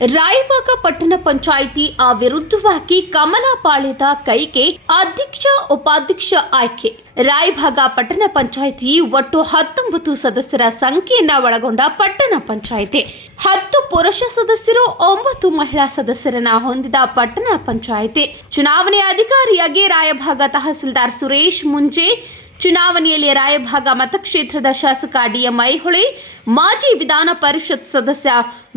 ರಾಯಬಾಗ ಪಟ್ಟಣ ಪಂಚಾಯಿತಿ ಆ ವಿರುದ್ಧವಾಗಿ ಕಮಲಾಪಾಳ್ಯದ ಕೈಗೆ ಅಧ್ಯಕ್ಷ, ಉಪಾಧ್ಯಕ್ಷ ಆಯ್ಕೆ. ರಾಯಭಾಗ ಪಟ್ಟಣ ಪಂಚಾಯಿತಿ ಒಟ್ಟು ಹತ್ತೊಂಬತ್ತು ಸದಸ್ಯರ ಸಂಖ್ಯೆಯನ್ನ ಒಳಗೊಂಡ ಪಟ್ಟಣ ಪಂಚಾಯಿತಿ. ಹತ್ತು ಪುರುಷ ಸದಸ್ಯರು, ಒಂಬತ್ತು ಮಹಿಳಾ ಸದಸ್ಯರನ್ನ ಹೊಂದಿದ ಪಟ್ಟಣ ಪಂಚಾಯಿತಿ. ಚುನಾವಣೆ ಅಧಿಕಾರಿಯಾಗಿ ರಾಯಭಾಗ ತಹಸೀಲ್ದಾರ್ ಸುರೇಶ್ ಮುಂಜೆ, ಚುನಾವಣೆಯಲ್ಲಿ ರಾಯಭಾಗ ಮತಕ್ಷೇತ್ರದ ಶಾಸಕ ಡಿಎಂ ಐಹೊಳೆ, ಮಾಜಿ ವಿಧಾನ ಪರಿಷತ್ ಸದಸ್ಯ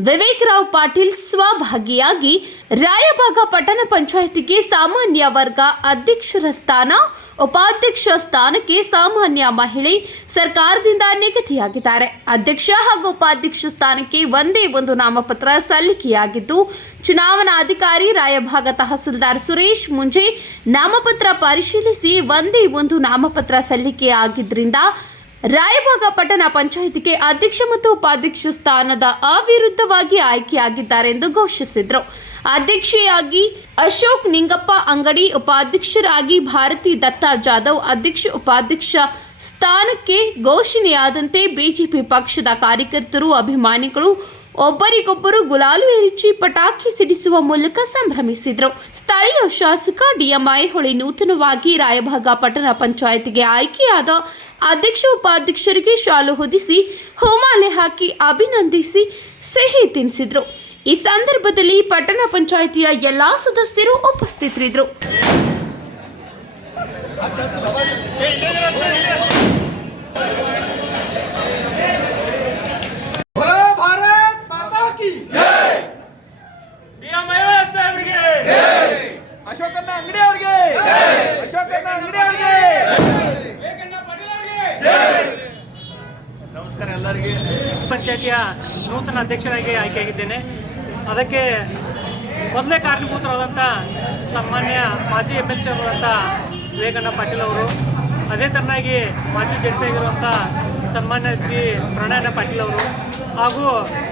ವಿವೇಕರಾವ್ ಪಾಟೀಲ್ ಸ್ವಭಾಗಿಯಾಗಿ ರಾಯಭಾಗ ಪಟ್ಟಣ ಪಂಚಾಯಿತಿಗೆ ಸಾಮಾನ್ಯ ವರ್ಗ ಅಧ್ಯಕ್ಷರ ಸ್ಥಾನ, ಉಪಾಧ್ಯಕ್ಷ ಸ್ಥಾನಕ್ಕೆ ಸಾಮಾನ್ಯ ಮಹಿಳೆ ಸರ್ಕಾರದಿಂದ ನಿಗದಿಯಾಗಿದ್ದಾರೆ. ಅಧ್ಯಕ್ಷ ಹಾಗೂ ಉಪಾಧ್ಯಕ್ಷ ಸ್ಥಾನಕ್ಕೆ ಒಂದೇ ಒಂದು ನಾಮಪತ್ರ ಸಲ್ಲಿಕೆಯಾಗಿದ್ದು, ಚುನಾವಣಾಧಿಕಾರಿ ರಾಯಭಾಗ ತಹಸೀಲ್ದಾರ್ ಸುರೇಶ್ ಮುಂಜೆ ನಾಮಪತ್ರ ಪರಿಶೀಲಿಸಿ ಒಂದೇ ಒಂದು ನಾಮಪತ್ರ ಸಲ್ಲಿಕೆಯಾಗಿದ್ದರಿಂದ ರಾಯಭಾಗ ಪಟ್ಟಣ ಪಂಚಾಯಿತಿಗೆ ಅಧ್ಯಕ್ಷ ಮತ್ತು ಉಪಾಧ್ಯಕ್ಷ ಸ್ಥಾನದ ಅವಿರುದ್ಧವಾಗಿ ಆಯ್ಕೆಯಾಗಿದ್ದಾರೆ ಎಂದು ಘೋಷಿಸಿದರು. ಅಧ್ಯಕ್ಷೆಯಾಗಿ ಅಶೋಕ್ ನಿಂಗಪ್ಪ ಅಂಗಡಿ ಉಪಾಧ್ಯಕ್ಷರಾಗಿ ಭಾರತಿ ದತ್ತಾ ಜಾಧವ್ ಅಧ್ಯಕ್ಷ ಉಪಾಧ್ಯಕ್ಷ ಸ್ಥಾನಕ್ಕೆ ಘೋಷಣೆಯಾದಂತೆ ಬಿಜೆಪಿ ಪಕ್ಷದ ಕಾರ್ಯಕರ್ತರು ಅಭಿಮಾನಿಗಳು ಒಬ್ಬರಿಗೊಬ್ಬರು ಗುಲಾಲು ಎರಚಿ ಪಟಾಕಿ ಸಿಡಿಸುವ ಮೂಲಕ ಸಂಭ್ರಮಿಸಿದರು. ಸ್ಥಳೀಯ ಶಾಸಕ ಡಿಎಂ ಐಹೊಳಿ ನೂತನವಾಗಿ ರಾಯಭಾಗ ಪಟ್ಟಣ ಪಂಚಾಯತ್ಗೆ ಆಯ್ಕೆಯಾದ ಅಧ್ಯಕ್ಷ ಉಪಾಧ್ಯಕ್ಷರಿಗೆ ಶಾಲು ಹೊದಿಸಿ ಹೋಮಾಲೆ ಹಾಕಿ ಅಭಿನಂದಿಸಿ ಸಿಹಿ ತಿನ್ನಿಸಿದ್ರು. ಈ ಸಂದರ್ಭದಲ್ಲಿ ಪಟ್ಟಣ ಪಂಚಾಯಿತಿಯ ಎಲ್ಲಾ ಸದಸ್ಯರು ಉಪಸ್ಥಿತರಿದ್ದರು. ಪಂಚಾಯತಿಯ ನೂತನ ಅಧ್ಯಕ್ಷರಾಗಿ ಆಯ್ಕೆಯಾಗಿದ್ದೇನೆ. ಅದಕ್ಕೆ ಮೊದಲೇ ಕಾರಣಭೂತರಾದಂಥ ಸನ್ಮಾನ್ಯ ಮಾಜಿ M L C Vivekanna Patil ಅವರು, ಅದೇ ಥರನಾಗಿ ಮಾಜಿ ಜಡ್ಪಿ ಆಗಿರುವಂಥ ಸನ್ಮಾನ್ಯ ಶ್ರೀ ಪ್ರಣಯಣ್ಣ ಪಾಟೀಲ್ ಅವರು ಹಾಗೂ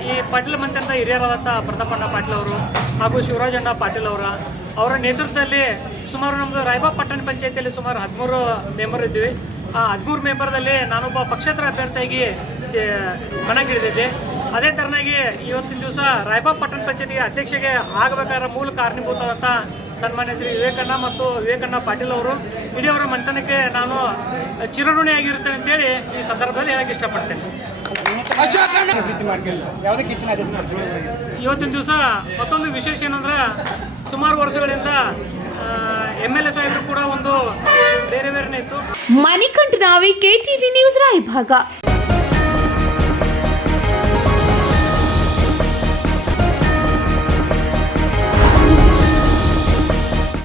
ಈ ಪಾಟೀಲ್ ಮಂತ್ರಿ ಹಿರಿಯರಾದಂಥ ಪ್ರತಾಪಣ್ಣ ಪಾಟೀಲ್ ಅವರು ಹಾಗೂ ಶಿವರಾಜಣ್ಣ ಪಾಟೀಲ್ ಅವರ ಅವರ ನೇತೃತ್ವದಲ್ಲಿ ಸುಮಾರು ನಮ್ಮದು ರಾಯಬಾಗ್ ಪಟ್ಟಣ ಪಂಚಾಯತಿಯಲ್ಲಿ ಸುಮಾರು ಹದಿಮೂರು ಮೆಂಬರ್ ಇದ್ದೀವಿ ಆ ಹದಿಮೂರು ಮೆಂಬರ್ದಲ್ಲಿ ನಾನೊಬ್ಬ ಪಕ್ಷೇತರ ಅಭ್ಯರ್ಥಿಯಾಗಿ ಕಣಕ್ಕಿಳಿದಿದ್ದೆ ಅದೇ ಥರನಾಗಿ ಇವತ್ತಿನ ದಿವಸ ರಾಯಬಾಗ್ ಪಟ್ಟಣ ಪಂಚಾಯತಿಗೆ ಅಧ್ಯಕ್ಷಗೆ ಆಗಬೇಕಾದ ಮೂಲ ಕಾರಣೀಭೂತವಾದಂಥ ಸನ್ಮಾನ್ಯ ಶ್ರೀ ವಿವೇಕಣ್ಣ ಮತ್ತು ವಿವೇಕಣ್ಣ ಪಾಟೀಲ್ ಅವರು. ಇಡೀ ಅವರ ಮನೆತನಕ್ಕೆ ನಾನು ಚಿರಋಣಿಯಾಗಿರುತ್ತೇನೆ ಅಂತೇಳಿ ಈ ಸಂದರ್ಭದಲ್ಲಿ ಹೇಳಕ್ಕೆ ಇಷ್ಟಪಡ್ತೇನೆ. ಇವತ್ತಿನ ದಿವಸ ಮತ್ತೊಂದು ವಿಶೇಷ ಏನಂದ್ರೆ ಸುಮಾರು ವರ್ಷಗಳಿಂದ ಎಂ ಎಲ್ ಎ ಸಾಹೇಬರು ಕೂಡ ಒಂದು ಬೇರೆ ಬೇರೆನೇ ಇತ್ತು. Manikantha Navi KTV news Raibag.